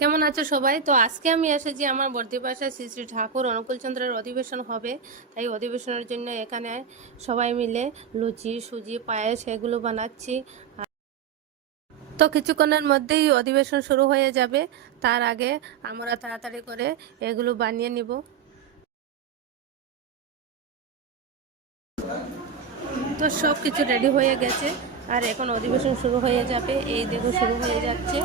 কেমন আছো সবাই? তো আজকে আমি এসেছি আমার বর্দি পাশায় শ্রী শ্রী ঠাকুর অনুকূলচন্দ্রের অধিবেশন হবে। তাই অধিবেশনের জন্য এখানে সবাই মিলে লুচি সুজি পায়েস এগুলো বানাচ্ছি। তো কিছুক্ষণের মধ্যেই অধিবেশন শুরু হয়ে যাবে। তার আগে আমরা তাড়াতাড়ি করে এগুলো বানিয়ে নিব। তো সব কিছু রেডি হয়ে গেছে আর এখন অধিবেশন শুরু হয়ে যাবে। এই দেখো শুরু হয়ে যাচ্ছে।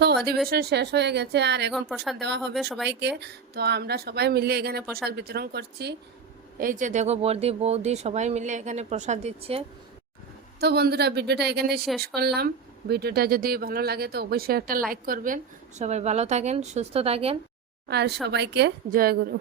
তো অধিবেশন শেষ হয়ে গেছে আর এখন প্রসাদ দেওয়া হবে সবাইকে। তো আমরা সবাই মিলে এখানে প্রসাদ বিতরণ করছি। এই যে দেখো বর্দি বৌদি সবাই মিলে এখানে প্রসাদ দিচ্ছে। তো বন্ধুরা ভিডিওটা এখানে শেষ করলাম। ভিডিওটা যদি ভালো লাগে তো অবশ্যই একটা লাইক করবেন। সবাই ভালো থাকেন, সুস্থ থাকেন আর সবাইকে জয় গুরু।